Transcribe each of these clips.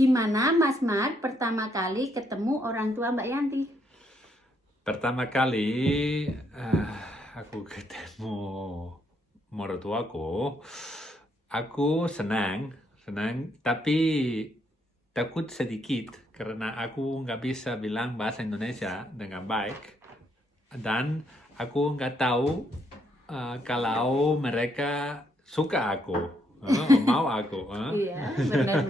Gimana Mas Mar pertama kali ketemu orang tua Mbak Yanti? Pertama kali aku ketemu mertuaku, aku senang, tapi takut sedikit karena aku nggak bisa bilang bahasa Indonesia dengan baik dan aku nggak tahu kalau mereka suka aku, mau aku. Iya, benar.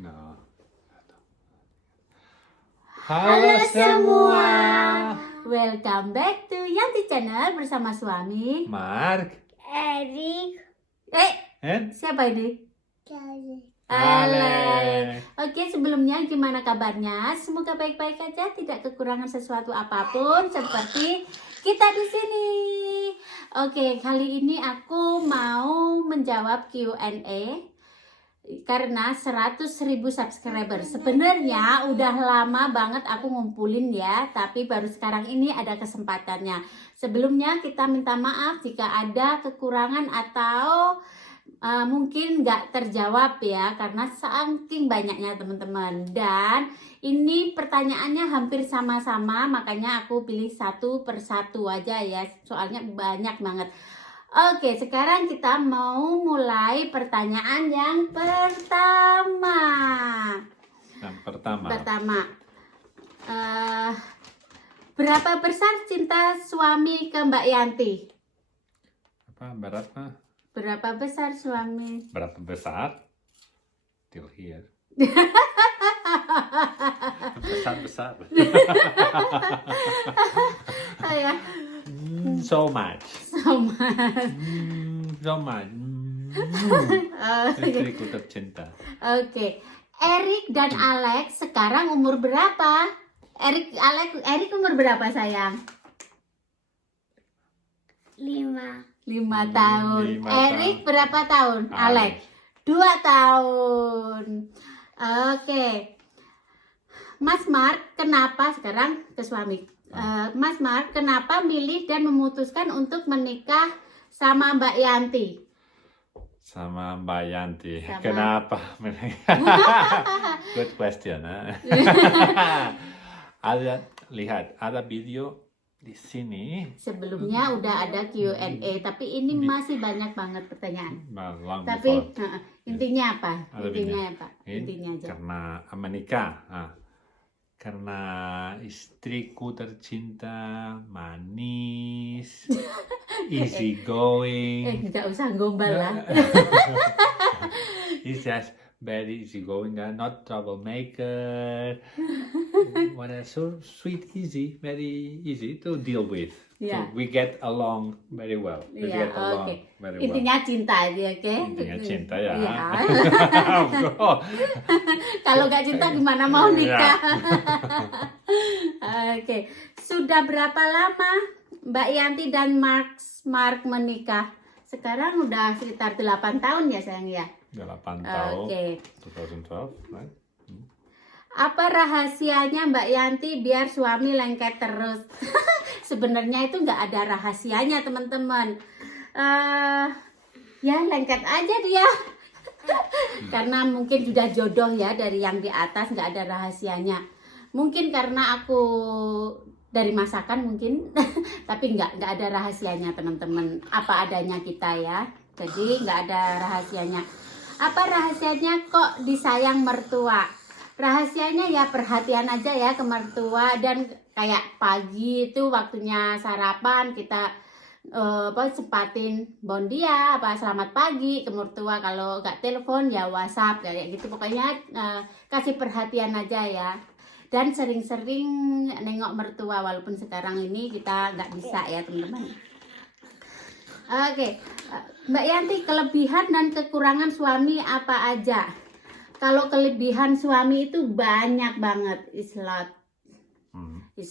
Nah. Halo semua, welcome back to Yanti Channel bersama suami Mark Erik and siapa ini? dari Ale. Oke, sebelumnya gimana kabarnya? Semoga baik-baik aja, tidak kekurangan sesuatu apapun seperti kita di sini. Oke, kali ini aku mau menjawab Q&A karena 100.000 subscriber. Sebenarnya udah lama banget aku ngumpulin ya, tapi baru sekarang ini ada kesempatannya. Sebelumnya kita minta maaf jika ada kekurangan atau mungkin nggak terjawab ya, karena saking banyaknya teman-teman. Dan ini pertanyaannya hampir sama-sama, makanya aku pilih satu persatu aja ya, soalnya banyak banget. Oke, sekarang kita mau mulai pertanyaan yang pertama. Berapa besar cinta suami ke Mbak Yanti? Berapa besar suami? Berapa besar? Till here. Besar. Ya, So much. Istriku tercinta. Oke. Erik dan Alex sekarang umur berapa? Erik umur berapa sayang? 5 5 tahun. 5 tahun. Erik berapa tahun? Alex 2 tahun. Oke. Mas Mark, kenapa sekarang ke suami? Mas Mark, kenapa milih dan memutuskan untuk menikah sama Mbak Yanti? Sama Mbak Yanti. Sama. Kenapa? Good question. Ada video di sini. Sebelumnya udah ada Q&A, tapi ini masih banyak banget pertanyaan. Long Tapi before. intinya apa? Ada Intinya aja. Karena menikah. Karena istriku tercinta, manis, easy going. Nggak usah gombal lah. He's just very easy going, not troublemaker. What a so sweet, very easy to deal with. Yeah. So we get along very well. We Iya, get along oke. very well. Intinya cinta aja, oke? Intinya cinta ya. Iya. Of course. Kalau nggak cinta gimana mau nikah? Oke, sudah berapa lama Mbak Yanti dan Mark menikah? Sekarang udah sekitar 8 tahun ya sayang ya? 8 tahun. Oke. 2012, right? Apa rahasianya Mbak Yanti biar suami lengket terus? Sebenarnya itu nggak ada rahasianya teman-teman. Ya lengket aja dia. Karena mungkin sudah jodoh ya dari yang di atas, nggak ada rahasianya. Mungkin karena aku dari masakan mungkin, tapi nggak ada rahasianya teman-teman. Apa adanya kita ya. Jadi nggak ada rahasianya. Apa rahasianya kok disayang mertua? Rahasianya ya perhatian aja ya ke mertua, dan kayak pagi itu waktunya sarapan kita sempatin bondia apa selamat pagi ke mertua, kalau nggak telepon ya WhatsApp kayak gitu, pokoknya kasih perhatian aja ya, dan sering-sering nengok mertua walaupun sekarang ini kita nggak bisa ya teman-teman. Oke, Mbak Yanti, kelebihan dan kekurangan suami apa aja? Kalau kelebihan suami itu banyak banget, is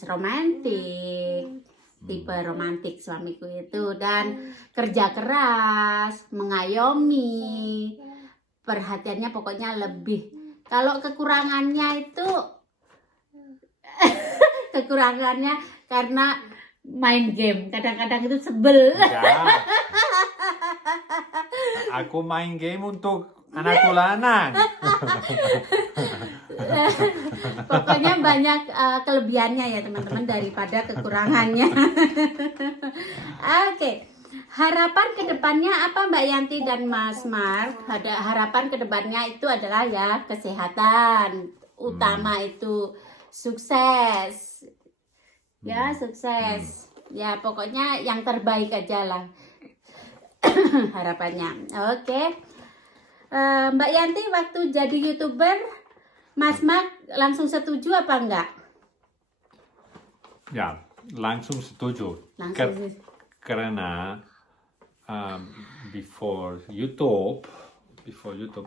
romantic, tipe romantik suamiku itu, dan kerja keras, mengayomi, perhatiannya pokoknya lebih. Kalau kekurangannya itu kekurangannya karena main game. Kadang-kadang itu sebel. Ya. Aku main game untuk anakku lanang. Pokoknya banyak kelebihannya ya teman-teman daripada kekurangannya. Oke. Harapan kedepannya apa Mbak Yanti dan Mas Mark? Harapan kedepannya itu adalah ya kesehatan. Utama itu sukses. Ya, sukses. Ya, pokoknya yang terbaik aja lah. Harapannya. Oke. Mbak Yanti waktu jadi YouTuber, Mas Mark langsung setuju apa enggak? Ya, langsung setuju. Langsung. Karena before YouTube,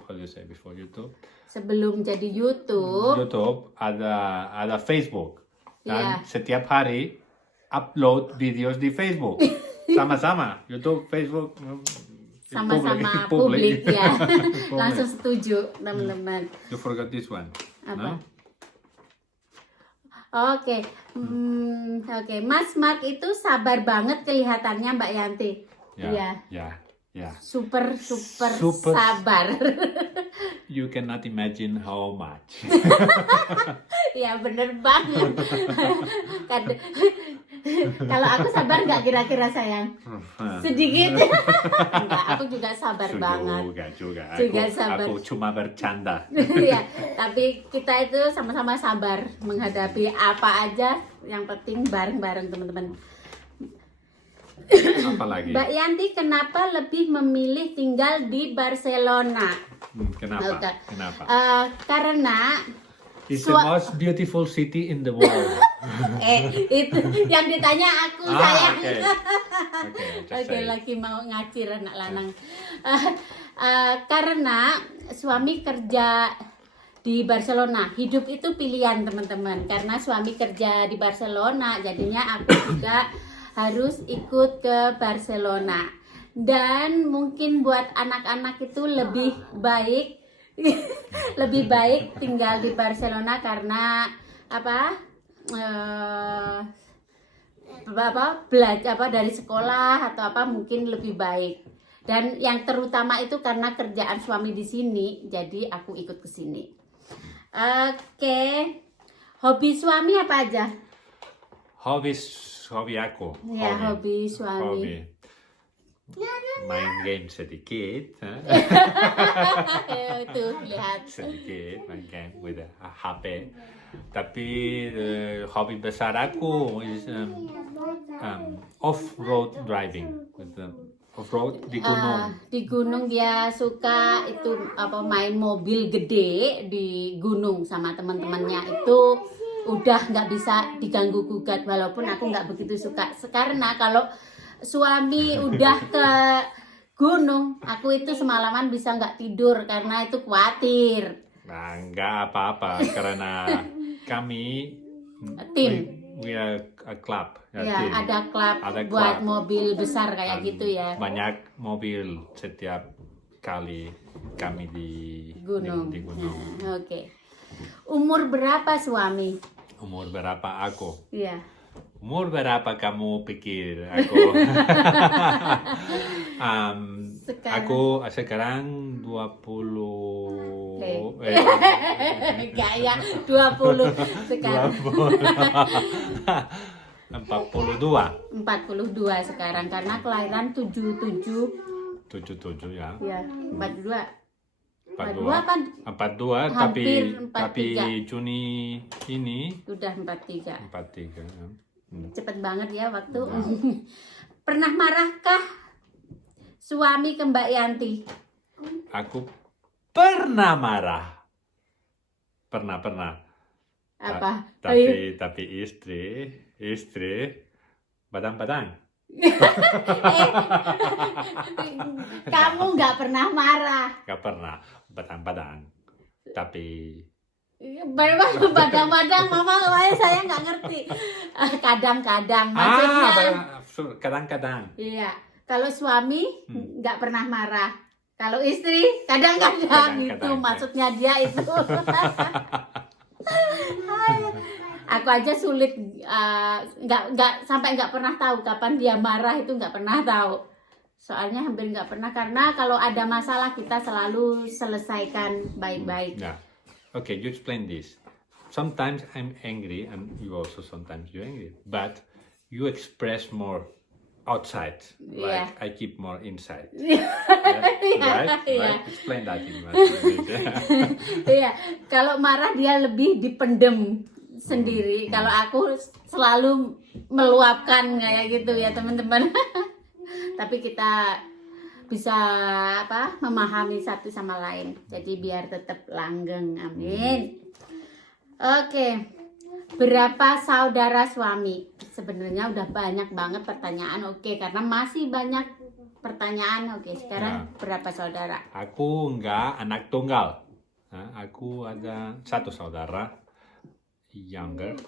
how do you say before YouTube? Sebelum jadi YouTube, ada Facebook. Dan Iya. setiap hari upload videos di Facebook. Sama-sama, YouTube, Facebook, sama-sama publik ya. Publik. Langsung setuju, teman-teman. You forgot this one. Apa? No? Oke. Oke, Mas Mark itu sabar banget kelihatannya Mbak Yanti. Iya. Ya. Super Super. sabar. You cannot imagine how much. Ya bener banget. Kalau aku sabar nggak kira-kira sayang? Sedikit. Enggak, aku juga sabar banget. Juga. Juga sabar. Aku cuma bercanda. Ya, tapi kita itu sama-sama sabar menghadapi apa aja. Yang penting bareng-bareng teman-teman. Apalagi? Mbak Yanti kenapa lebih memilih tinggal di Barcelona? Kenapa? Oke. Kenapa? Karena It's the most beautiful city in the world. itu yang ditanya aku sayang. Oke, Lagi mau ngacir anak lanang. Karena suami kerja di Barcelona. Hidup itu pilihan teman-teman. Karena suami kerja di Barcelona, jadinya aku juga harus ikut ke Barcelona. Dan mungkin buat anak-anak itu lebih baik tinggal di Barcelona karena belajar dari sekolah atau mungkin lebih baik. Dan yang terutama itu karena kerjaan suami di sini, jadi aku ikut ke sini. Oke. Hobi suami apa aja? Hobi aku. Ya, hobi suami. Hobi. Main game sedikit. Tuh, lihat. Sedikit main game with a HP. Tapi hobi besar aku is off-road driving. Off-road di gunung. Di gunung dia suka itu main mobil gede di gunung sama teman-temannya itu udah nggak bisa diganggu gugat walaupun aku nggak begitu suka. Karena kalau suami udah ke gunung, aku itu semalaman bisa nggak tidur karena itu khawatir. Nah, nggak apa-apa karena kami Tim. we are a club. Ya, Tim. ada klub buat mobil besar kayak gitu ya. Banyak mobil setiap kali kami di Gunung. Di gunung. Oke. Umur berapa suami? Umur berapa aku? Iya. Umur berapa kamu pikir aku? Aku sekarang 20. Gaya 20 sekarang. 42 sekarang karena kelahiran 77. 77 ya. Ya, 42. 42 kan 42 hampir tapi 43. Juni ini Udah 43. 43 ya. Cepet banget ya waktu. Pernah marahkah suami ke Mbak Yanti? Aku pernah marah. Pernah. Apa? Tapi istri badang-badang. Kamu nggak pernah marah. Gak pernah badang-badang. Tapi Badang-badang mama saya nggak ngerti. Kadang-kadang maksudnya. Kadang-kadang. Iya. Kalau suami nggak pernah marah. Kalau istri kadang-kadang itu Kadang-kadang, ya. maksudnya dia itu. Aku aja sulit, nggak pernah tahu kapan dia marah, itu nggak pernah tahu. Soalnya hampir nggak pernah, karena kalau ada masalah kita selalu selesaikan baik-baik. Yeah. Okay, you explain this. Sometimes I'm angry, and you also sometimes you're angry, but you express more outside. Yeah. Like I keep more inside. Yeah, Right? yeah. Explain that in bahasa Indonesia. Iya, kalau marah dia lebih dipendem sendiri. Kalau aku selalu meluapkan kayak gitu ya teman-teman. Tapi kita bisa memahami satu sama lain. Jadi biar tetap langgeng. Amin. Oke. Berapa saudara suami? Sebenarnya udah banyak banget pertanyaan. Oke, karena masih banyak pertanyaan. Oke, sekarang berapa saudara? Aku enggak anak tunggal. Aku ada satu saudara younger.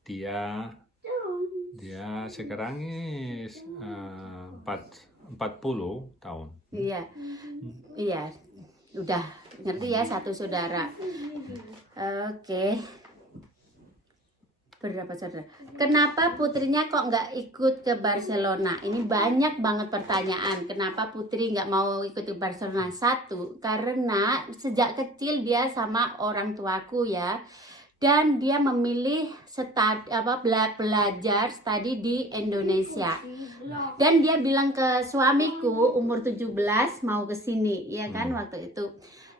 Dia sekarang is 40 tahun. Iya. Iya. Udah ngerti ya, satu saudara. Oke. Berapa saudara? Kenapa putrinya kok nggak ikut ke Barcelona? Ini banyak banget pertanyaan. Kenapa putri nggak mau ikut ke Barcelona? Satu, karena sejak kecil dia sama orang tuaku ya. Dan dia memilih belajar studi di Indonesia. Dan dia bilang ke suamiku umur 17 mau ke sini, ya kan waktu itu.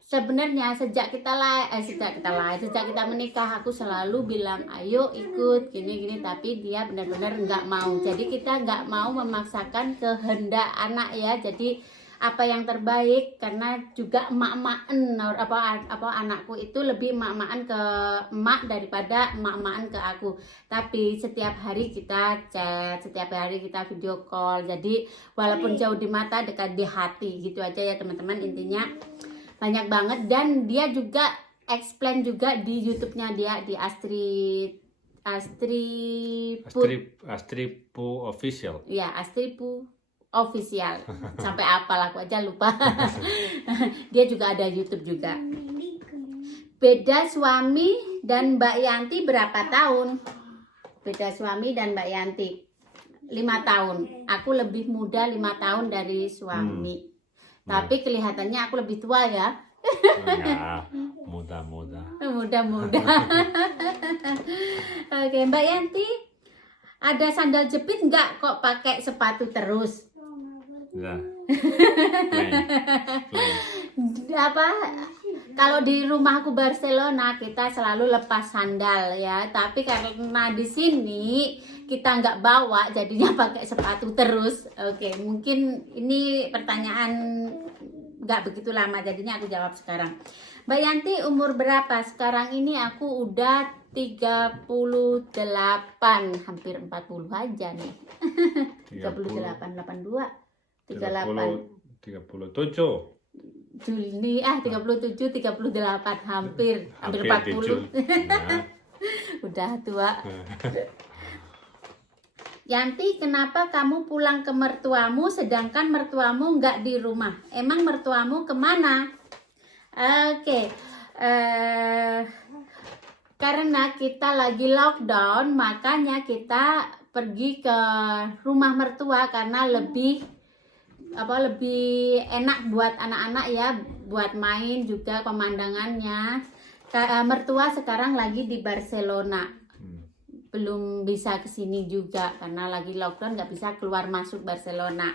Sebenarnya sejak kita menikah aku selalu bilang ayo ikut gini tapi dia benar-benar nggak mau. Jadi kita nggak mau memaksakan kehendak anak ya. Jadi apa yang terbaik, karena juga emak-emakan anakku itu lebih emak-emakan ke emak daripada emak-emakan ke aku. Tapi setiap hari kita chat, setiap hari kita video call. Jadi walaupun jauh di mata dekat di hati gitu aja ya teman-teman. Intinya banyak banget. Dan dia juga explain juga di YouTube-nya dia, di Astripu Official. Ya, Astripu Official. Sampai apal aku aja lupa. Dia juga ada YouTube juga. Beda suami dan Mbak Yanti berapa tahun? Beda suami dan Mbak Yanti 5 tahun. Aku lebih muda 5 tahun dari suami. Tapi kelihatannya aku lebih tua ya. Enggak, muda-muda. Muda-muda. Oke, Mbak Yanti, ada sandal jepit nggak kok pakai sepatu terus? Ya. Kalau di rumahku Barcelona kita selalu lepas sandal ya. Tapi karena di sini kita nggak bawa, jadinya pakai sepatu terus. Oke, mungkin ini pertanyaan nggak begitu lama, jadinya aku jawab sekarang. Mbak Yanti umur berapa? Sekarang ini aku udah 38, hampir 40 aja nih. 38, 82, 38. 37. Juni 37, 38, hampir 40. Nah. Udah tua. Yanti, kenapa kamu pulang ke mertuamu sedangkan mertuamu nggak di rumah? Emang mertuamu kemana? Oke, karena kita lagi lockdown, makanya kita pergi ke rumah mertua karena lebih enak buat anak-anak ya, buat main juga pemandangannya. Mertua sekarang lagi di Barcelona. Belum bisa kesini juga karena lagi lockdown, nggak bisa keluar masuk Barcelona.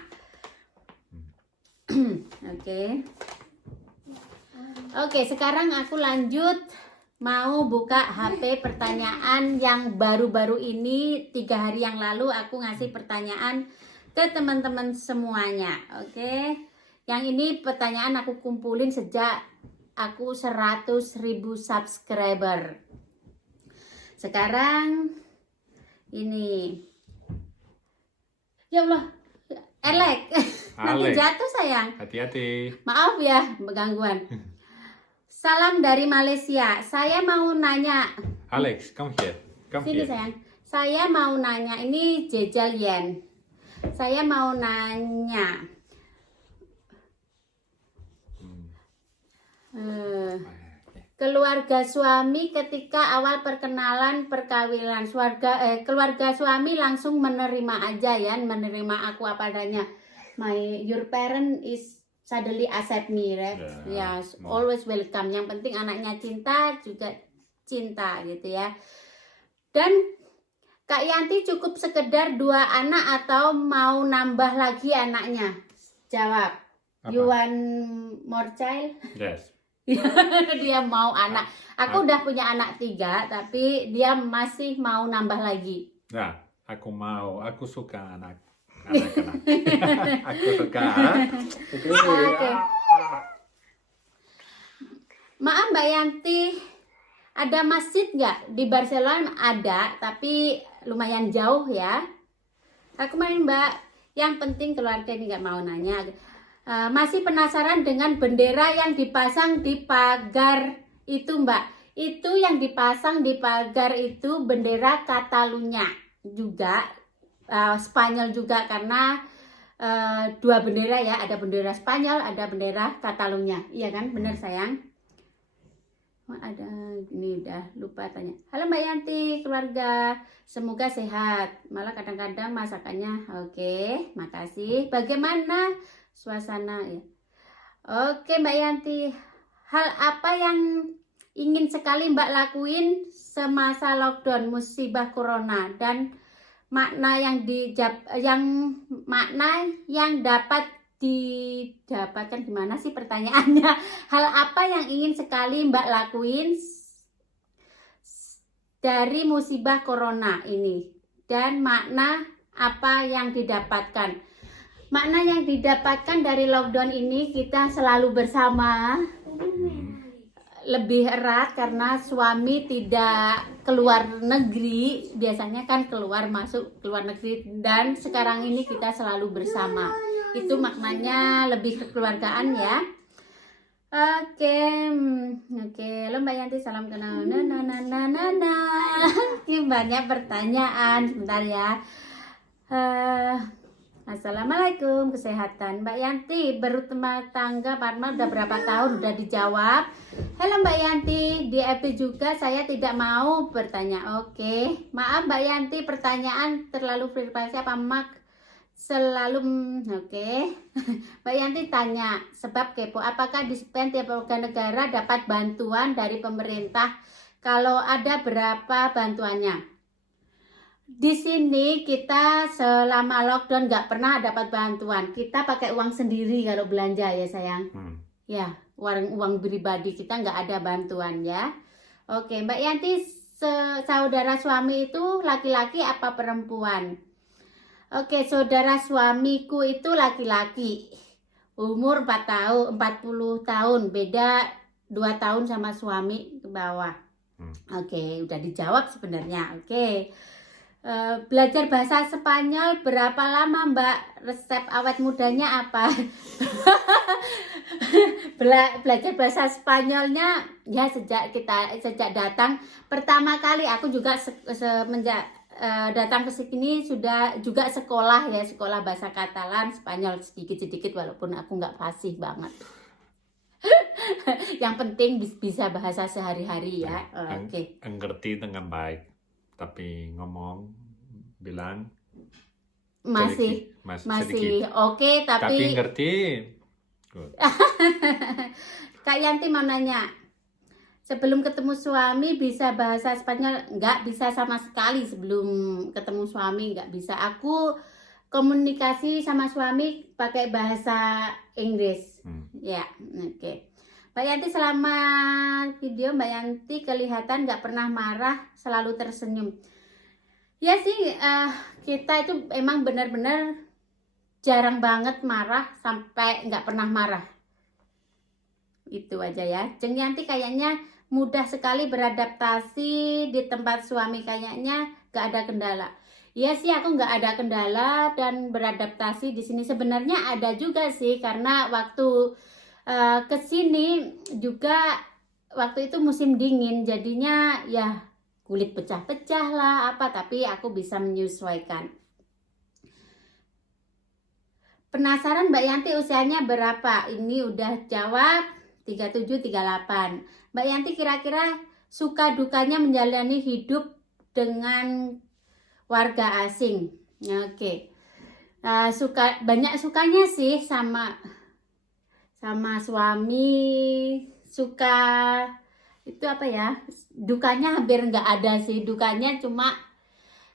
Oke, sekarang aku lanjut mau buka HP pertanyaan yang baru-baru ini. 3 hari yang lalu aku ngasih pertanyaan ke teman-teman semuanya. Oke, yang ini pertanyaan aku kumpulin sejak aku 100.000 subscriber. Sekarang ini, ya Allah, Elek, nanti jatuh sayang. Hati-hati. Maaf ya gangguan. Salam dari Malaysia. Saya mau nanya. Alex, come here. Come Sini here. sayang. Saya mau nanya. Ini Jejal Yen. Saya mau nanya. keluarga suami ketika awal perkenalan perkawinan. Keluarga suami langsung menerima aja ya, menerima aku apa adanya. Your parent is suddenly accept me, right? Yes, always welcome. Yang penting anaknya cinta juga cinta gitu ya. Dan Kak Yanti cukup sekedar 2 anak atau mau nambah lagi anaknya? Jawab. Apa? You want more child? Yes. Dia mau anak. Aku udah punya anak 3, tapi dia masih mau nambah lagi. Ya, aku suka anak-anak. Aku suka. Oke. Maaf Mbak Yanti, ada masjid nggak di Barcelona? Ada, tapi lumayan jauh ya. Aku main Mbak. Yang penting keluarga ini nggak mau nanya. Masih penasaran dengan bendera yang dipasang di pagar itu Mbak. Itu yang dipasang di pagar itu bendera Catalunya juga, Spanyol juga, karena 2 bendera ya, ada bendera Spanyol, ada bendera Catalunya. Iya kan, bener sayang? Ada ini udah lupa tanya. Halo Mbak Yanti, keluarga semoga sehat. Malah kadang-kadang masakannya oke, makasih. Bagaimana suasana ya? Oke Mbak Yanti, hal apa yang ingin sekali Mbak lakuin semasa lockdown musibah corona, dan makna yang dapat didapatkan gimana sih pertanyaannya? Hal apa yang ingin sekali Mbak lakuin dari musibah corona ini, dan makna apa yang didapatkan? Makna yang didapatkan dari lockdown ini, kita selalu bersama, lebih erat karena suami tidak keluar negeri, biasanya kan keluar negeri, dan sekarang ini kita selalu bersama. Itu maknanya lebih kekeluargaan ya. Oke, halo Mbak Yanti, salam kenal. Ini banyak pertanyaan, sebentar ya. Assalamualaikum, kesehatan Mbak Yanti, berumah tangga Parma udah berapa tahun? Udah dijawab. Halo Mbak Yanti, di EP juga saya tidak mau bertanya. Oke, maaf Mbak Yanti, pertanyaan terlalu privasi apa mak? Selalu oke. Mbak Yanti tanya, sebab kepo, apakah di Spain tiap warga negara dapat bantuan dari pemerintah? Kalau ada, berapa bantuannya? Di sini kita selama lockdown nggak pernah dapat bantuan. Kita pakai uang sendiri kalau belanja ya sayang. Ya, uang pribadi, kita nggak ada bantuan ya. Oke, Mbak Yanti, saudara suami itu laki-laki apa perempuan? Oke, saudara suamiku itu laki-laki. Umur 40 tahun, beda 2 tahun sama suami ke bawah. Oke, udah dijawab sebenarnya. Oke. Belajar bahasa Spanyol berapa lama Mbak? Resep awet mudanya apa? Belajar bahasa Spanyolnya ya sejak datang pertama kali. Aku juga semenjak datang ke sini sudah juga sekolah ya, sekolah bahasa Katalan, Spanyol sedikit-sedikit walaupun aku nggak fasih banget. Yang penting bisa bahasa sehari-hari ya. Oke. Ngerti dengan baik, tapi ngomong bilang masih sedikit. Oke, tapi ngerti. Good. Kak Yanti mau nanya, sebelum ketemu suami bisa bahasa Spanyol? Nggak bisa sama sekali. Sebelum ketemu suami nggak bisa. Aku komunikasi sama suami pakai bahasa Inggris. Ya, oke. Mbak Yanti, selama video Mbak Yanti kelihatan nggak pernah marah, selalu tersenyum. Ya sih, kita itu emang benar-benar jarang banget marah, sampai nggak pernah marah. Itu aja ya. Jeng Yanti kayaknya mudah sekali beradaptasi di tempat suami, kayaknya nggak ada kendala. Ya sih, aku nggak ada kendala dan beradaptasi di sini. Sebenarnya ada juga sih, karena waktu kesini juga waktu itu musim dingin, jadinya ya kulit pecah-pecah lah apa, tapi aku bisa menyesuaikan. Penasaran Mbak Yanti usianya berapa? Ini udah jawab. 37, 38. Mbak Yanti kira-kira suka dukanya menjalani hidup dengan warga asing. Oke. Banyak sukanya sih sama suami, suka itu apa ya, dukanya hampir nggak ada sih. Dukanya cuma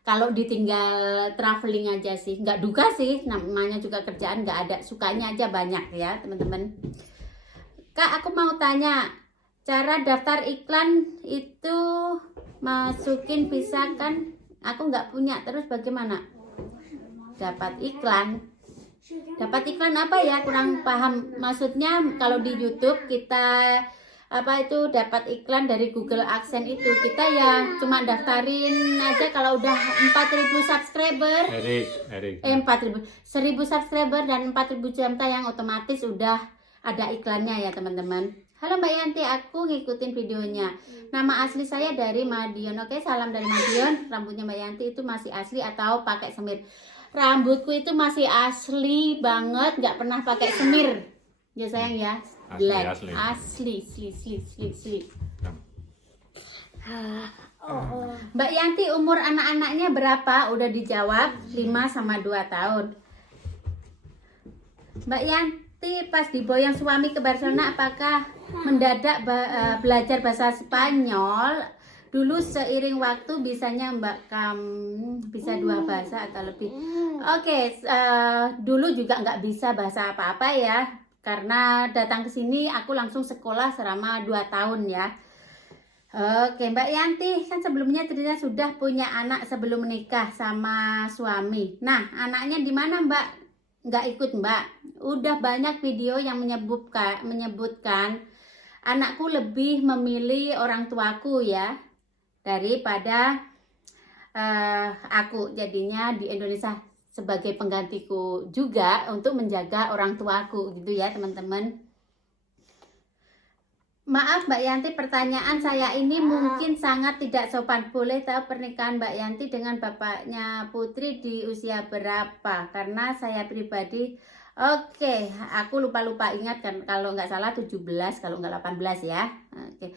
kalau ditinggal traveling aja sih, nggak duka sih, namanya juga kerjaan nggak ada, sukanya aja banyak ya teman-teman. Kak, aku mau tanya, cara daftar iklan itu masukin visa kan aku nggak punya, terus bagaimana dapat iklan apa ya, kurang paham maksudnya. Kalau di YouTube kita dapat iklan dari Google AdSense itu, kita ya cuma daftarin aja kalau udah 4.000 subscriber, 1000 subscriber dan 4.000 jam tayang, otomatis udah ada iklannya ya teman-teman. Halo Mbak Yanti, aku ngikutin videonya. Nama asli saya dari Madiun. Oke, salam dari Madiun. Rambutnya Mbak Yanti itu masih asli atau pakai semir? Rambutku itu masih asli banget, nggak pernah pakai semir. Ya sayang ya, black, asli. Mbak Yanti, umur anak-anaknya berapa? Udah dijawab, 5 sama 2 tahun. Mbak Yanti, pas diboyong suami ke Barcelona, apakah mendadak belajar bahasa Spanyol? Dulu seiring waktu bisanya Mbak bisa 2 bahasa atau lebih. Oke, dulu juga nggak bisa bahasa apa-apa ya, karena datang ke sini aku langsung sekolah selama 2 tahun ya. Oke, Mbak Yanti, kan sebelumnya ternyata sudah punya anak sebelum menikah sama suami. Nah, anaknya di mana Mbak? Nggak ikut Mbak. Udah banyak video yang menyebutkan anakku lebih memilih orang tuaku ya daripada aku. Jadinya di Indonesia sebagai penggantiku juga untuk menjaga orang tuaku gitu ya teman-teman. Maaf Mbak Yanti, pertanyaan saya ini mungkin sangat tidak sopan. Boleh tahu pernikahan Mbak Yanti dengan bapaknya Putri di usia berapa? Karena saya pribadi, oke, aku lupa ingat kan, kalau nggak salah 17, kalau nggak 18 ya. Oke.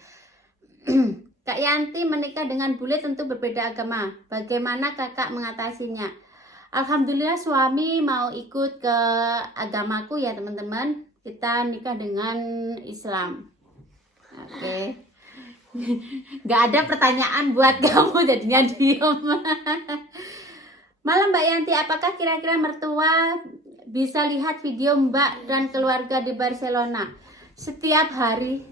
Kak Yanti menikah dengan bule tentu berbeda agama. Bagaimana kakak mengatasinya? Alhamdulillah suami mau ikut ke agamaku ya teman-teman. Kita nikah dengan Islam. Oke. Gak ada pertanyaan buat kamu, jadinya diem. Malam Mbak Yanti, apakah kira-kira mertua bisa lihat video Mbak dan keluarga di Barcelona setiap hari?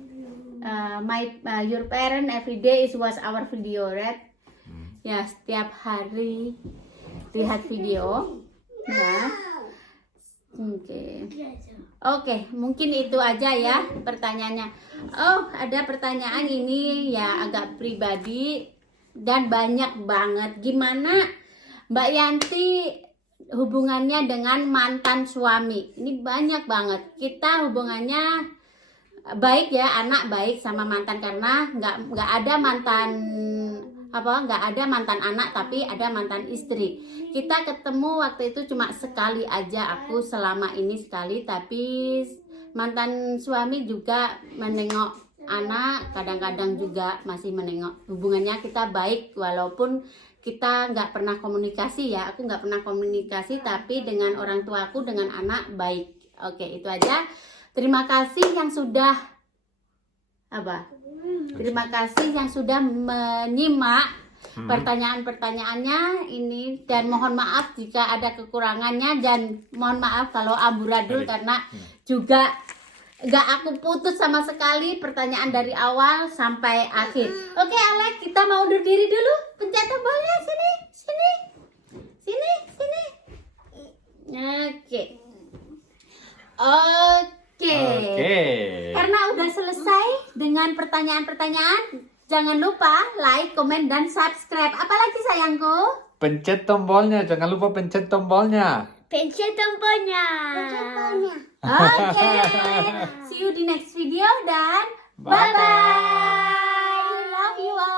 Your parent every day is watch our video, right? Ya, setiap hari lihat video ya. Oke, mungkin itu aja ya pertanyaannya. Oh, ada pertanyaan ini ya agak pribadi dan banyak banget. Gimana Mbak Yanti hubungannya dengan mantan suami? Ini banyak banget. Kita hubungannya baik ya, anak baik sama mantan, karena nggak ada mantan anak, tapi ada mantan istri. Kita ketemu waktu itu cuma sekali aja, aku selama ini sekali, tapi mantan suami juga menengok anak, kadang-kadang juga masih menengok. Hubungannya kita baik walaupun kita nggak pernah komunikasi ya, aku nggak pernah komunikasi, tapi dengan orang tuaku, dengan anak baik. Oke, itu aja. Terima kasih yang sudah menyimak pertanyaan-pertanyaannya ini, dan mohon maaf jika ada kekurangannya, dan mohon maaf kalau amburadul karena juga nggak aku putus sama sekali pertanyaan dari awal sampai akhir. Oke Alex, kita mau undur diri dulu. Pencet tombolnya, sini. Oke. Karena udah selesai dengan pertanyaan-pertanyaan, jangan lupa like, komen, dan subscribe. Apalagi sayangku? Pencet tombolnya, jangan lupa pencet tombolnya. Oke. See you di next video dan bye-bye. Love you all.